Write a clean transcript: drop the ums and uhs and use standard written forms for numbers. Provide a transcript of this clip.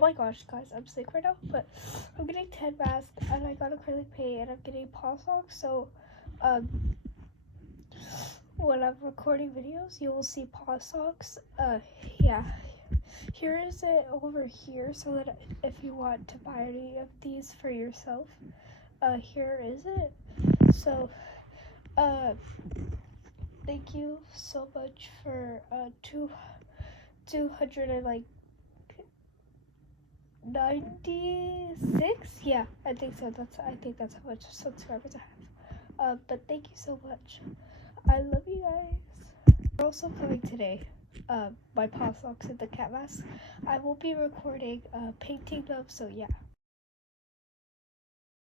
my gosh, guys, I'm sick right now, but I'm getting 10 masks, and I got acrylic paint, and I'm getting paw socks, so, when I'm recording videos, you will see paw socks. Yeah. Here is it over here, so that if you want to buy any of these for yourself, here is it. So, thank you so much for 296. Yeah, I think so. I think that's how much subscribers I have. But thank you so much. I love you guys. We're also coming today. My paw socks and the cat mask. I will be recording painting them. So yeah.